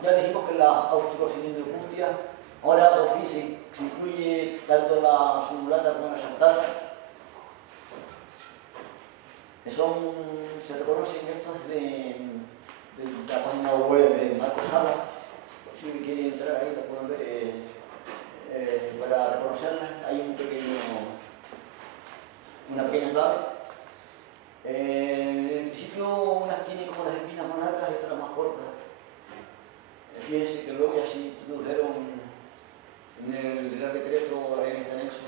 Ya dijimos que las Austrocilindrocundia, ahora por fin se incluye tanto la subulata como la santana. Se reconocen estos de la página web de Marco Sala. Si quieren entrar ahí, lo pueden ver. Para reconocerlas hay una pequeña clave. En principio unas tienen como las espinas más largas y otras más cortas. Fíjense que luego ya se introdujeron en el Real Decreto en este anexo.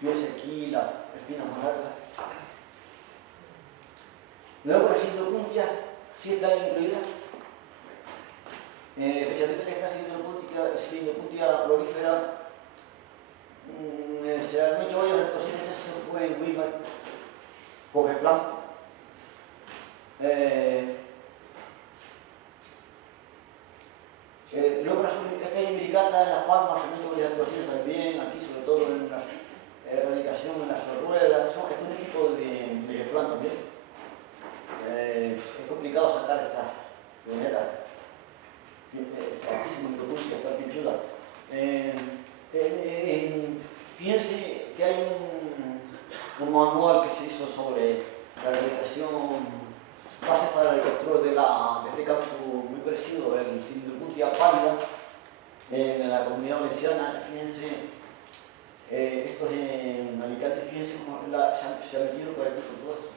Fíjense aquí las espinas más largas. Luego las Sindrocundia sí están incluidas. Especialmente en esta Sindrocundia prolífera. Se han hecho varias actuaciones, esto fue en Weimar, Cogeplan. Luego esta imbricata en Las Palmas, se han hecho varias actuaciones también, aquí sobre todo en la erradicación en las ruedas. Esto es un equipo de plan también. Es complicado sacar estas pioneras. Altísimo micropública, está pinchuda. Fíjense que hay un manual que se hizo sobre la erradicación, bases para el control de este campus muy parecido, el Sindrocundia pálida, en la Comunidad Valenciana. Fíjense, esto es en Alicante, fíjense cómo se ha metido por aquí con todo esto,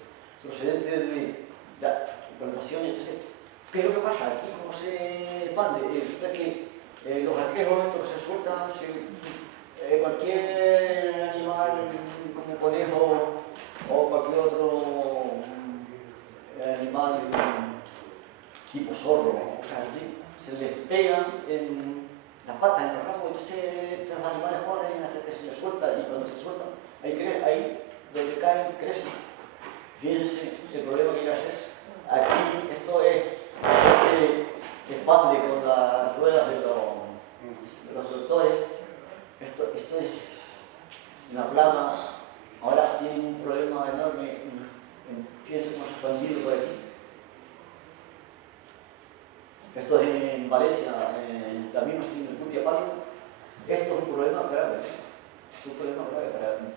procedente de la plantación. Entonces, ¿qué es lo que pasa aquí? ¿Cómo se expande? Resulta que los arquejos estos que se sueltan, cualquier animal como conejo o cualquier otro animal tipo zorro o cosas así, se les pegan en las patas, en los ramos. Entonces estos animales corren hasta que se les suelta y cuando se sueltan, ahí donde caen, crecen. Fíjense el problema que hay que hacer. Aquí esto se expande con las ruedas de los tractores. Esto es una plaga. Ahora tienen un problema enorme. Fíjense cómo se ha expandido por aquí. Esto es en Valencia, en la misma Sindrocundia pálida. Esto es un problema grave. Es un problema grave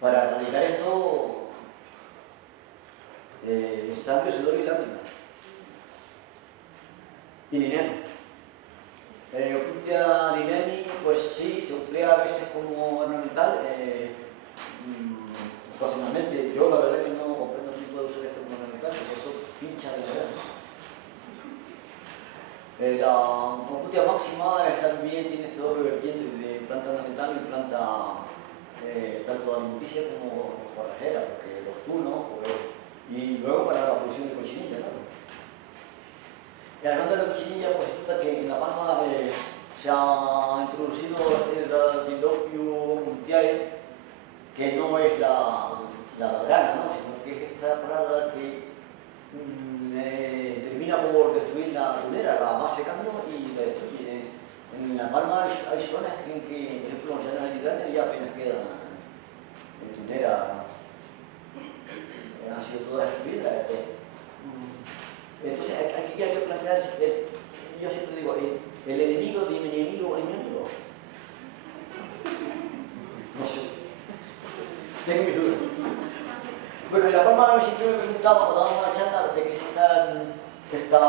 para erradicar esto. Sangre, sudor y lágrimas. Y dinero. Ocuntia dineni, pues sí, se emplea a veces como ornamental. Ocasionalmente, yo la verdad que no comprendo el tipo de uso de esto como ornamental, porque esto pincha de verdad. La Computia máxima también tiene este doble vertiente de planta ornamental y planta tanto alimenticia como forrajera, porque los tunos, pues, y luego para la producción de cochinilla, claro. Y hablando de la cochinilla, pues resulta que en La Palma se ha introducido este Radilopium mundiae, que no es la grana, ¿no? Sino que es esta plaga que termina por destruir la tunera, la va secando y la destruye. En La Palma hay zonas en que, por ejemplo, en las llanas mediterráneas ya apenas queda tunera, han sido todas destruidas. Entonces aquí hay que plantear, yo siempre digo, el enemigo de mi enemigo es mi amigo. No sé, tengo mis dudas. Bueno, en La Palma siempre me preguntaba cuando dábamos una charla de que si esta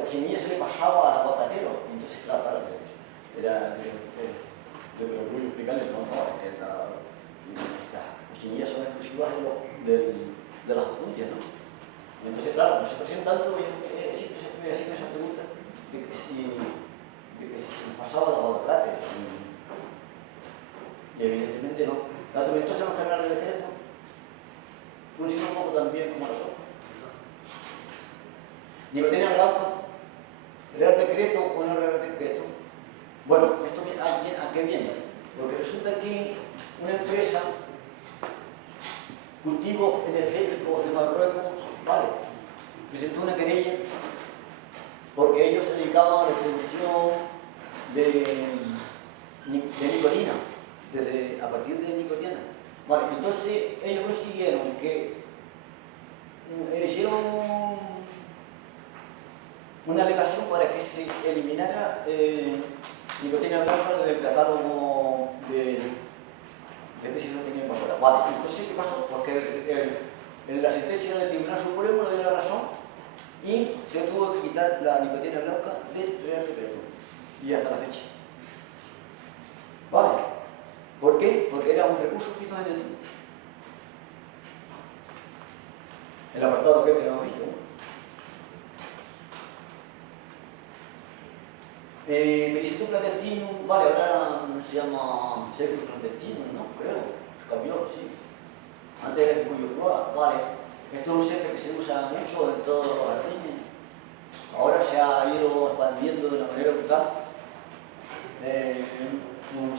cochinilla se le pasaba al aguacatero. Entonces, claro, era de orgullo explicarles, no, que estas cochinillas son exclusivas de las Compuntias, ¿no? Entonces, claro, nos expresan tanto, yo siempre me hacía esa pregunta de que si se nos pasaba los aguacates. Y evidentemente no. La tormentosa no está en el decreto, funciona un poco también como la sopa. Nicotina glauca, Real Decreto o no Real Decreto. Bueno, ¿esto a qué viene? Porque resulta que una empresa, Cultivos Energéticos de Marruecos, vale, presentó una querella porque ellos se dedicaban a la producción de nicotina, a partir de nicotina. Vale, entonces ellos consiguieron que hicieron una alegación para que se eliminara nicotina blanca del catálogo de especies no tenían invasora. Vale, entonces ¿qué pasó? Porque en la sentencia del Tribunal Supremo le dio la razón y se tuvo que quitar la nicotina blanca del Real Decreto. Y hasta la fecha. Vale. ¿Por qué? Porque era un recurso fitogenético. El apartado que hemos visto, ¿no? Mericitum clandestinum, vale, ahora se llama Secus clandestinum, ¿no? Creo, cambió, sí. Antes era Cuyo Cloa, vale. Esto es un secre que se usa mucho en todos los jardines. Ahora se ha ido expandiendo de una manera brutal.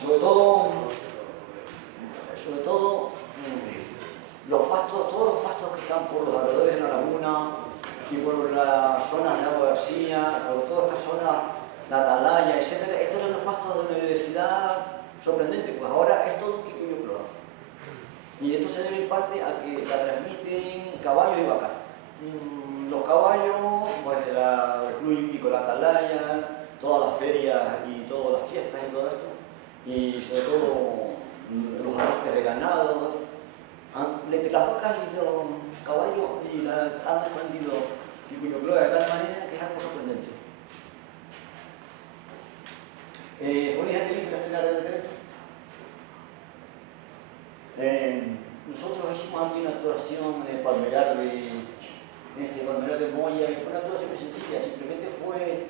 Sobre todo los pastos, todos los pastos que están por los alrededores de la laguna y por las zonas de Agua García, por todas estas zonas, la atalaya, etc. Estos eran los pastos de una diversidad sorprendente, pues ahora es todo Kikuyu Cloa. Y esto se debe en parte a que la transmiten caballos y vacas. Los caballos, pues la club hípico, la atalaya, todas las ferias y todas las fiestas y todo esto, y sobre todo los arrastres de ganado, entre las vacas y los caballos han expandido Kikuyu Cloa de tal manera que es algo sorprendente. Folias antilíferas en área de decreto. Nosotros hicimos aquí una actuación en el palmeral de Moya y fue una actuación muy sencilla, simplemente fue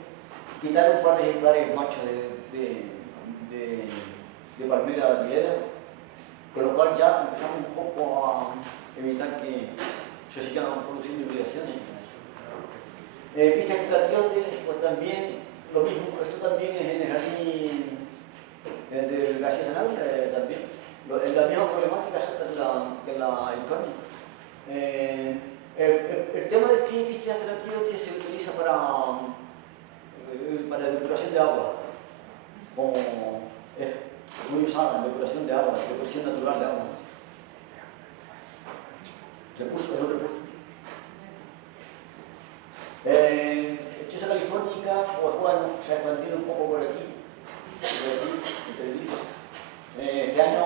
quitar un par de ejemplares machos de palmera albilera, con lo cual ya empezamos un poco a evitar que se sigan produciendo hibridaciones. Vistas extratiotes, pues también lo mismo, esto también es en el jardín de García Sanabria, también. La misma problemática que la Ilconia. El tema de que Vistas extratiotes se utiliza para depuración de agua, como es muy usada en depuración de agua, depuración natural de agua. Recurso, es un recurso. Choza californica, pues bueno, se ha expandido un poco por aquí, en Tenerife. Este año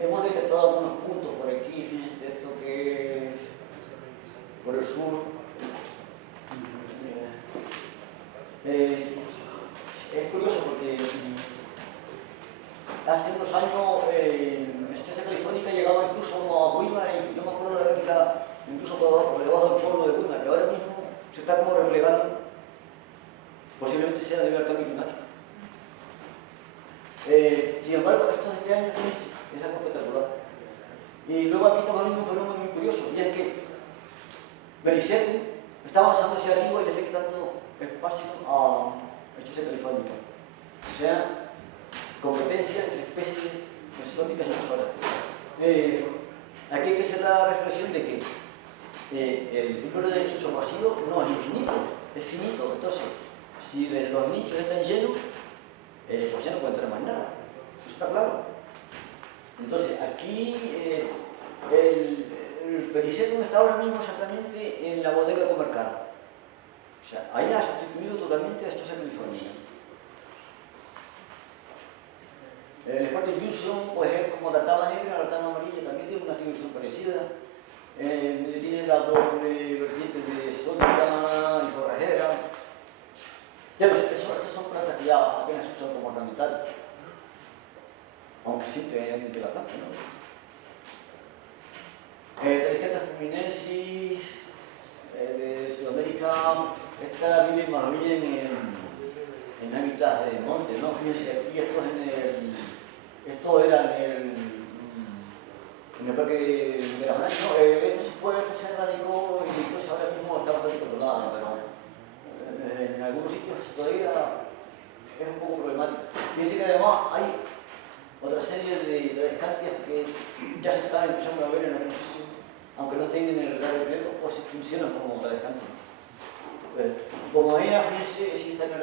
hemos detectado algunos puntos por aquí, fíjense esto que por el sur. Es curioso porque hace unos años Choza californica llegaba incluso a Huiva y yo me acuerdo incluso por debajo del pueblo de Buena, que ahora mismo se está como replegando, posiblemente sea debido al cambio climático. Sin embargo, esto de este año es algo espectacular. Y luego aquí estamos viendo un fenómeno muy curioso, y es que Beriseco está avanzando hacia arriba y le está quitando espacio a Escocia californica. O sea, competencia entre especies exóticas y invasoras. Aquí hay que hacer la reflexión de que el número de nichos vacíos no es infinito, es finito. Entonces, si los nichos están llenos, pues ya no pueden tener más nada. Eso está claro. Entonces, aquí el Perisetum está ahora mismo exactamente en la bodega comarcal. O sea, ahí ha sustituido totalmente a Escocia california. El Spotted Wilson, pues es como la tama negra, la tama amarilla, también tiene una distribución parecida. Tiene la doble vertiente de sónica y forrajera. Ya pues, estas son plantas que ya apenas se usan como ornamental, aunque siempre hay alguien que la planta, ¿no? Taliscata fluminensis de Sudamérica, esta vive más bien en hábitats de monte, ¿no? Fíjense aquí, esto era en el parque de las Arañas, ¿no? Esto se radicó y entonces ahora mismo está bastante controlada, pero en algunos sitios todavía es un poco problemático. Fíjense que además hay otra serie de escarpias que ya se están empezando a ver en algunos sitios, aunque no estén en el Real Decreto, pues funcionan como tal escarpias. Como veía, fíjense, si está en el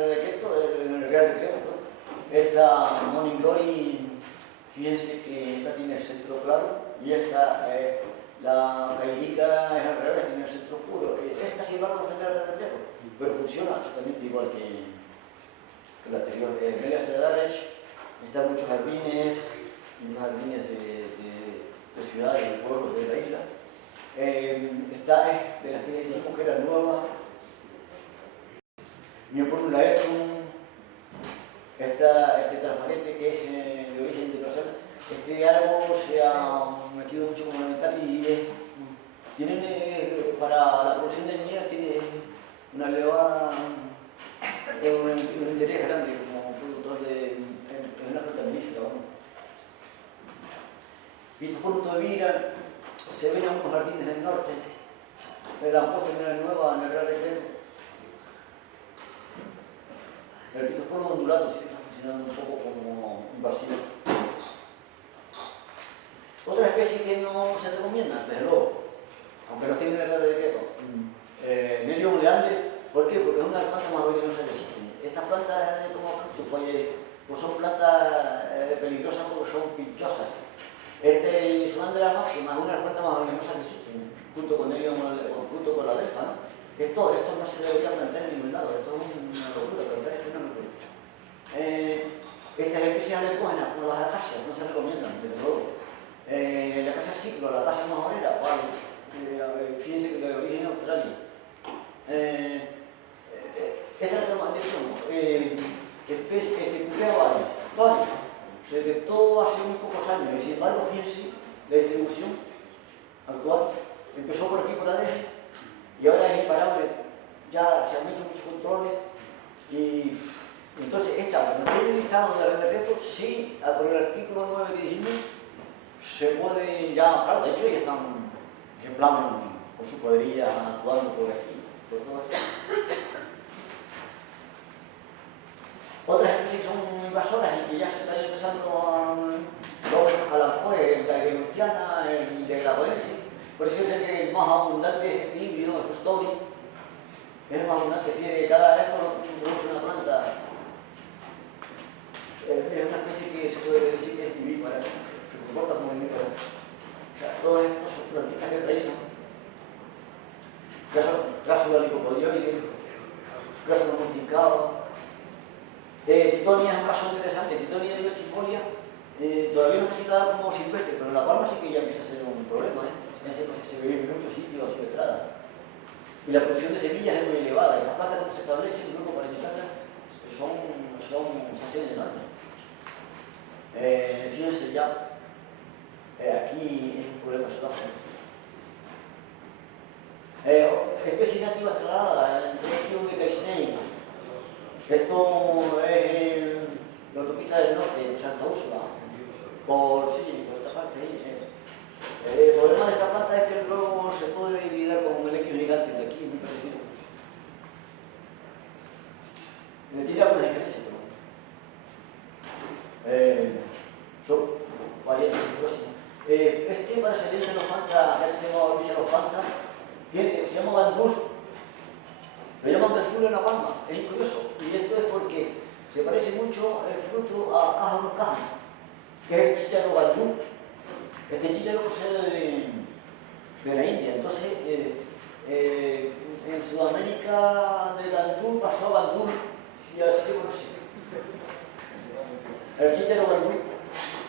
Real Decreto, esta Morning Glory, fíjense que esta tiene el centro claro y esta, la cairica es al revés, tiene el centro oscuro. Esta sin embargo no está en el Real Decreto, pero funciona absolutamente igual que la anterior. Melia Cedares, están muchos jardines de ciudades, de pueblos de la isla. Esta es de las que dijimos que era nueva. Neoporum laetum, este trafarete que es de origen de placer. Este árbol se ha metido mucho como ornamental y para la producción de miel tiene una elevada, un interés grande como productor es una planta melífera. Pittosporum tobira, se ven algunos jardines del norte, la han puesto en la nueva, en el Real Decreto. El Pittosporum ondulatus sí que está funcionando un poco como invasivo. Otra especie que no se recomienda, desde luego, aunque no tiene el Real Decreto, Nerium oleander. ¿Por qué? Porque es una de las plantas más venenosas que existen. Estas plantas, como sus folles, pues son plantas peligrosas porque son pinchosas. Suandra máxima es una de las plantas más venenosas que existen, junto con la delfa, ¿no? Esto no se debería plantar en ningún lado, esto es una locura, plantar esto es una locura. Estas especies alergógenas, como las acacias, no se recomiendan, desde luego. La acacia ciclo, la acacia majorera, fíjense que de origen Australia. Esta es la maldición, vale. Se detectó hace muy pocos años y sin embargo, fíjense, la distribución actual empezó por aquí, por la DG, y ahora es imparable. Ya se han hecho muchos controles y entonces esta, cuando estoy listado de Real Decreto, sí, por el artículo 9 que dijimos, se puede ya, claro, de hecho ya están ejemplares con su cuadrilla actuando por aquí, por todo esto. Otras especies que son invasoras y que ya se están empezando a la mejor, la gremontiana, el de la Boense. Por eso es que el más abundante es este híbrido, el Story. Es el más abundante, que cada vez produce una planta. Es una especie que se puede decir que es vivípara, se comporta como vivípara. O sea, todas estas son plantitas que realizan. Crassula licopodioide, Crassula monticava. Titonia es un caso interesante. Titonia diversifolia todavía no está citada como silvestre, pero en La Palma sí que ya empieza a ser un problema. Se ve en muchos sitios silvestrada. Y la producción de semillas es muy elevada. Y las plantas cuando se establecen, luego para imitarlas, se hacen enormes. Fíjense ya, aquí es un problema sudaje. nativa cerrada, en 3 kilómetros de Caixinei. Esto es la autopista del norte, de Santa Úrsula, por esta parte ahí. El problema de esta planta es que luego se puede dividir con el X gigante de aquí, muy parecido. Tiene algunas diferencias, pero son variantes próximas. Este para salir de los fantas, ya que se llama los fantas, fíjate, se llama bandul. Lo llaman bandul en La Palma, es curioso. Y esto es porque se parece mucho el fruto a cajas dos cajas, que es el chícharo bandul. Este chícharo procede de la India, entonces en Sudamérica del andul pasó a bandul y así se conoce. El chícharo bandul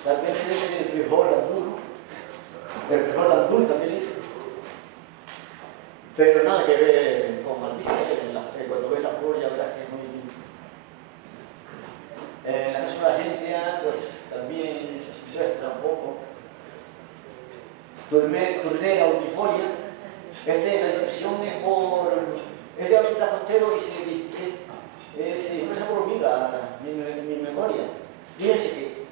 también es el frijol andul, el frijol andul también dice, pero nada que ver con Malvisa, cuando ves la flor ya verás que es muy distinto. La casa de la agencia pues también se silvestra un poco. Turnera unifolia, la depresión es de hábitat costero y se expresa por hormiga, mi memoria. Fíjense que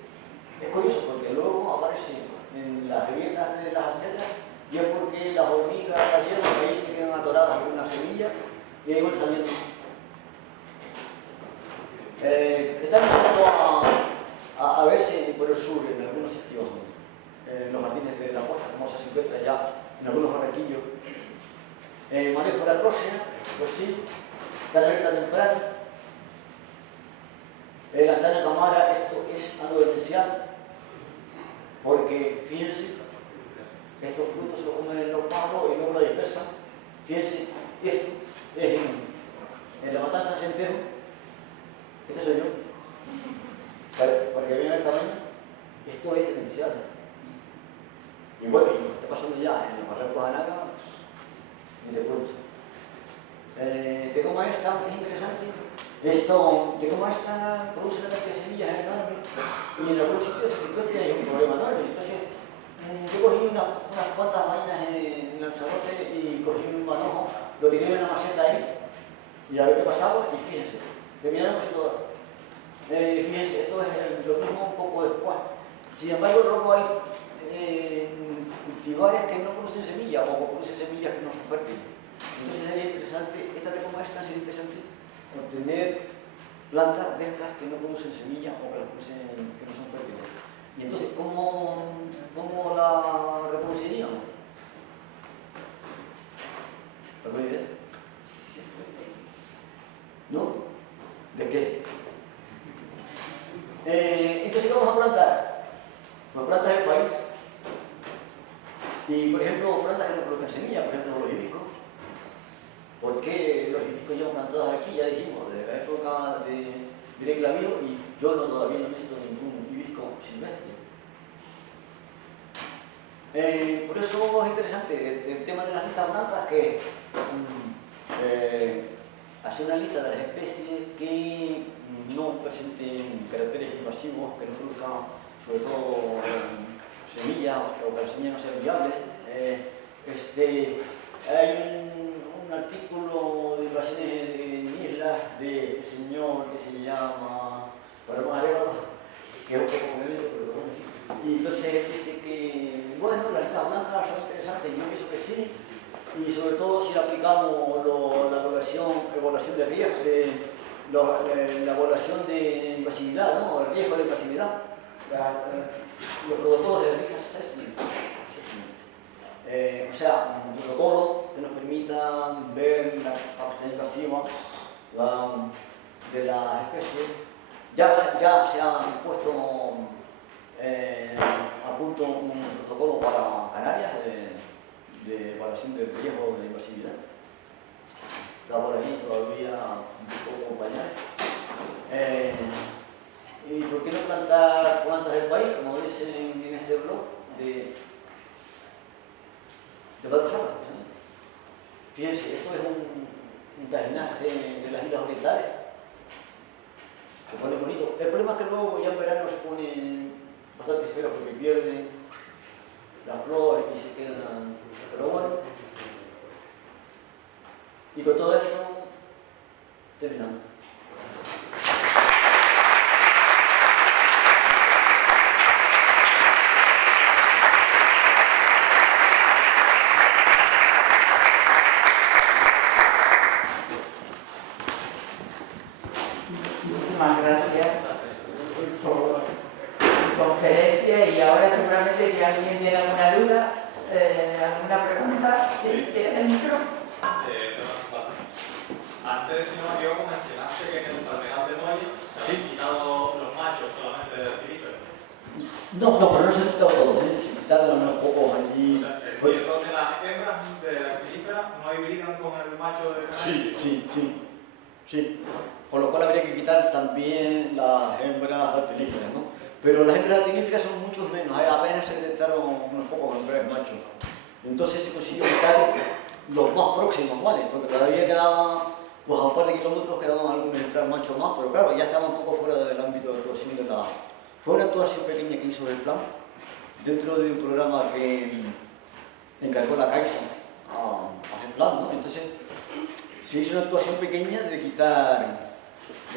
es curioso porque luego aparece en las grietas de las aceras y es porque las hormigas cayeron que ahí se quedan atoradas en una semilla y ahí van saliendo. Están empezando a verse por el sur en algunos sitios. Los jardines de la costa, como se encuentra ya en algunos barranquillos. Manejo la próxima, pues sí, está alerta temprana. La Antana Camara, esto es algo demencial, porque fíjense, estos frutos se comen en los pájaros y luego lo dispersan. Fíjense, esto es en la matanza Centejo. Este soy yo. ¿Vale? Para que vean el tamaño, esto es demencial. Y bueno, y lo que está pasando ya en los barrancos de Anaca, ni te cuento. Tecoma esta es interesante. Tecoma esta produce una cantidad de semillas enorme y en algunos sitios se encuentra y hay un problema enorme. Entonces, yo cogí unas cuantas vainas en el Lanzarote y cogí un manojo, lo tiré en una maceta ahí y a ver qué pasaba y fíjense, terminaron casi todas. Fíjense, esto es lo mismo un poco después. Sin embargo, luego hay cultivares que no producen semillas o producen semillas que no son fértiles. Entonces sería interesante, esta Tecoma esta sería interesante obtener plantas de estas que no producen semillas o que las producen que no son fértiles. Y entonces, ¿cómo la reproduciríamos? ¿Alguna idea? ¿No? ¿De qué? Entonces, ¿qué vamos a plantar? Pues plantas del país. Y, por ejemplo, plantas que no producen semillas, por ejemplo, los hibiscos. ¿Por qué los hibiscos llevan plantados aquí? Ya dijimos, desde la época del clavío, y yo todavía no he visto ningún hibisco silvestre. Por eso es interesante el tema de las listas blancas, que hacer una lista de las especies que no presenten caracteres invasivos, que no produzcan sobre todo semillas o que las semillas no sean viables. Hay un artículo de invasiones en islas de este señor que se llama Paloma Arevalo, que es un poco conveniente, pero bueno. Y entonces dice que, bueno, las listas blancas son interesantes, yo pienso que sí, y sobre todo si aplicamos la evaluación de riesgo, la evaluación de invasividad, ¿no? El riesgo de invasividad, los protocolos de risk assessment. O sea, protocolos que nos permitan ver la capacidad invasiva de las especies. Ya se han puesto a punto un protocolo para Canarias de evaluación del riesgo de invasividad. Está por ahí todavía un poco acompañado. ¿Y por qué no plantar plantas del país, como dicen en este blog, de varios hojas? Fíjense, esto es un tajinaje de las islas orientales. Se pone bonito. El problema es que luego ya en verano se ponen bastante feos porque pierden las flores y se quedan. Pero bueno. Y con todo esto, terminamos. Muchísimas gracias por tu conferencia y ahora seguramente que alguien tiene alguna duda, alguna pregunta. ¿Sí? ¿Tienes el micro? Antes, si no me equivoco, mencionaste que en el Cardenal de Noye se han quitado los machos solamente del pilífero. No, pero no se han quitado todos, se quitaron unos pocos allí. O sea, entiendo que las hembras de la pilífera no hibridan con el macho de canario. Sí. Con lo cual habría que quitar también las hembras artilíferas, ¿no? Pero las hembras artilíferas son muchos menos, apenas se detectaron unos pocos hembras machos. Entonces se consiguió quitar los más próximos, ¿vale? Porque todavía quedaban, pues a un par de kilómetros quedaban algunos hembras machos más, pero claro, ya estaban un poco fuera del ámbito de actuación de la... Fue una actuación pequeña que hizo el plan, dentro de un programa que encargó la Caixa a Geplan, ¿no? Entonces, se hizo una actuación pequeña de quitar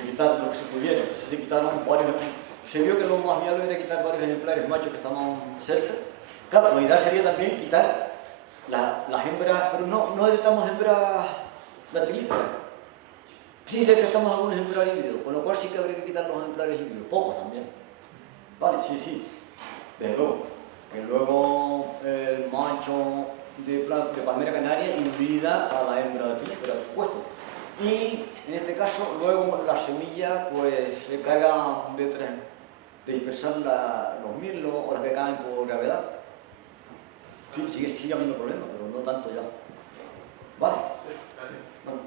lo que se pudiera. Entonces se quitaron varios, se vio que lo más viable era quitar varios ejemplares machos que estaban cerca. Claro, lo ideal sería también quitar las hembras, pero no detectamos hembras dactilíferas. Sí detectamos algunos ejemplares híbridos, con lo cual sí que habría que quitar los ejemplares híbridos, pocos también. Vale, sí, desde luego. Que luego el macho de palmera canaria hibrida a la hembra dactilífera, por supuesto. Y en este caso, luego la semilla pues se carga de dispersar los mirlos o las que caen por gravedad. Sí, sigue habiendo problemas, pero no tanto ya. ¿Vale? Sí, gracias. Bueno.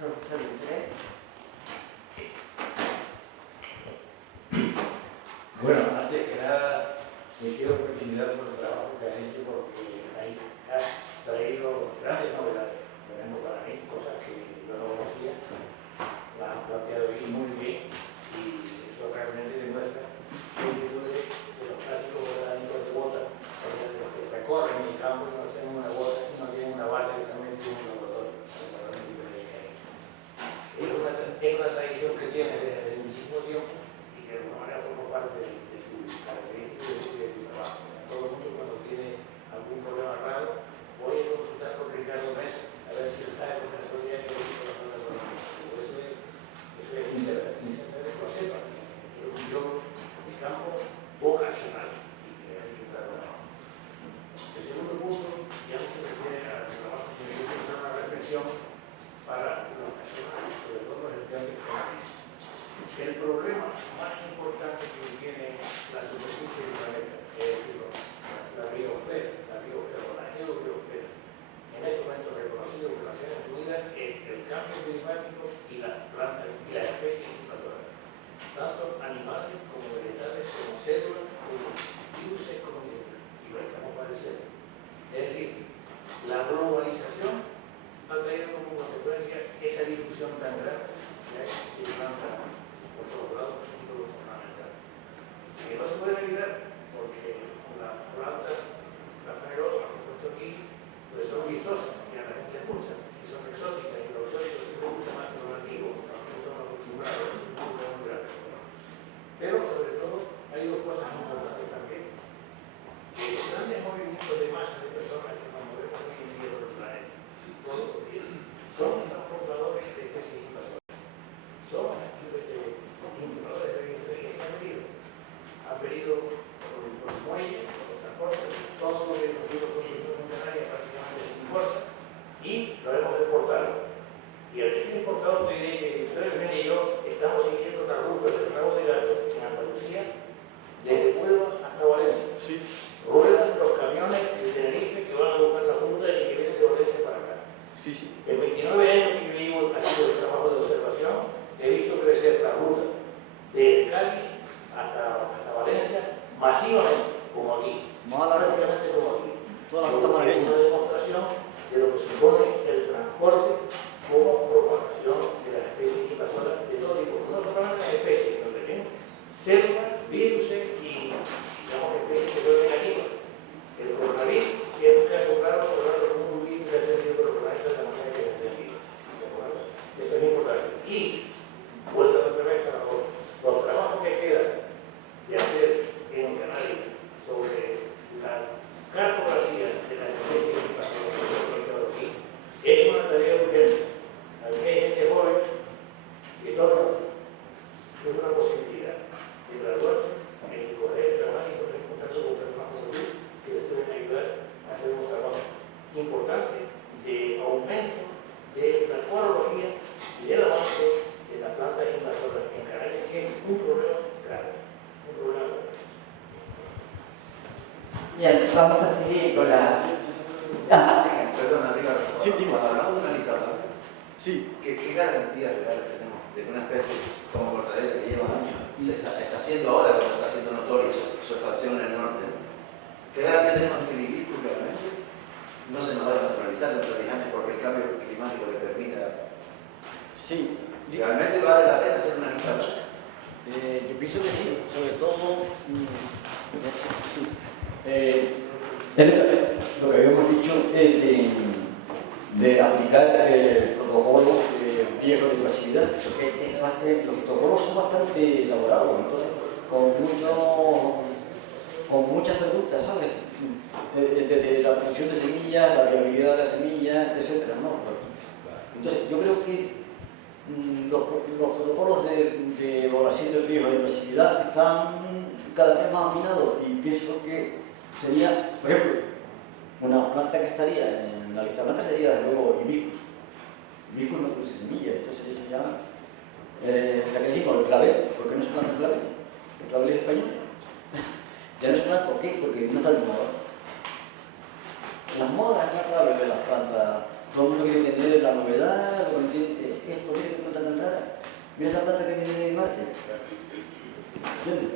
Profesor Andrés. Bueno, antes que nada, me quiero felicitar por el trabajo que has hecho porque has traído grandes novedades, por ejemplo, para mí, cosas que yo no conocía, las has planteado ahí muy bien y eso realmente demuestra que tú eres de los clásicos botánicos de bota, de los que recorren el campo y no tienen una bota, no tienen una bata que también tiene un laboratorio. Es una tradición que tiene desde el mismo tiempo y que de alguna manera forma parte de su característica y de su trabajo. Todo el mundo cuando tiene algún problema raro, voy a consultar con Ricardo Mesa a ver si él sabe por casualidad que lo eso es interesante, lo sepa, que es un biólogo de campo vocacional y que ha hecho un gran trabajo. El segundo punto ya se refiere al trabajo que yo quiero hacer una reflexión para las personas, sobre todo los estudiantes que están aquí. El problema más importante que tiene la superficie del planeta, es decir, la biosfera, o la geobiosfera, en este momento reconocido por las Naciones Unidas, es el cambio climático y las plantas y las especies invasoras, tanto animales como vegetales, como células, como virus, como y lo estamos padeciendo. Es decir, la globalización ha traído como consecuencia esa difusión tan grande que hay de plantas por todos lados y lo fundamental. Que no se puede evitar porque las plantas, las fanerólogas que he puesto aquí, pues son vistosas y a la gente les gusta, y son exóticas, y los exóticos siempre gustan más que los nativos, porque no están acostumbrados, es un mundo muy grande. Pero sobre todo hay dos cosas importantes también. Que los grandes movimientos de masa de personas que nos movemos hoy en día por el planeta, todos los días, son transportadores de especies invasoras. Son incuradores de bienestar que se han venido por el muelle, por los transportes, todo lo que los hijos constructores en Canarias prácticamente se importa y lo hemos exportado. Y al decir importado, te diré que Antonio y yo estamos siguiendo una ruta del Rabo de Gato en Andalucía, desde Huelva hasta Valencia. Sí. Ruedan los camiones de Tenerife que van a buscar la fruta y que vienen de Valencia para acá. Sí. En 29 años que yo llevo haciendo el trabajo de observación, he visto crecer la ruta de Cádiz hasta Valencia masivamente, como aquí, prácticamente como aquí. Toda la costa malagueña. Una demostración de lo que supone el transporte como propagación de las especies invasoras de todo tipo, no solamente las especies, sino también células, virus y digamos especies que son negativas. El coronavirus, que es un caso claro, por lo Bien, vamos a seguir con la... Perdona, Ricardo. Sí, dime. Cuando hablamos de una lista blanca, Sí. ¿qué garantías legales tenemos de que una especie como Cortadera, que lleva años, está haciendo ahora, pero está haciendo notoria su expansión en el norte? ¿Qué garantía tenemos de que el hibiscus realmente no se nos va a naturalizar dentro de 10 años porque el cambio climático le permita? Sí. ¿Realmente vale la pena hacer una lista blanca? Yo pienso que sí, sobre todo, sí. Lo que habíamos dicho es de aplicar el protocolo de riesgo de pasividad, porque los protocolos son bastante elaborados, entonces con muchas preguntas, ¿sabes? Desde la producción de semillas, la viabilidad de las semillas, etc. ¿no? Entonces, yo creo que los protocolos de evaluación del riesgo de pasividad están cada vez más afinados y pienso que sería, por ejemplo, una planta que estaría en la lista blanca sería desde luego hibiscus. Hibiscus no produce semillas, entonces eso ya, la que dijimos, el clavel, ¿por qué no se planta el clavel? El clavel es español. Ya no se planta, ¿por qué? Porque no está de moda. Las modas es la clave de las plantas. Todo el mundo quiere entender la novedad, esto, mira qué planta tan rara. Mira esta planta que viene de Marte. ¿Entiendes?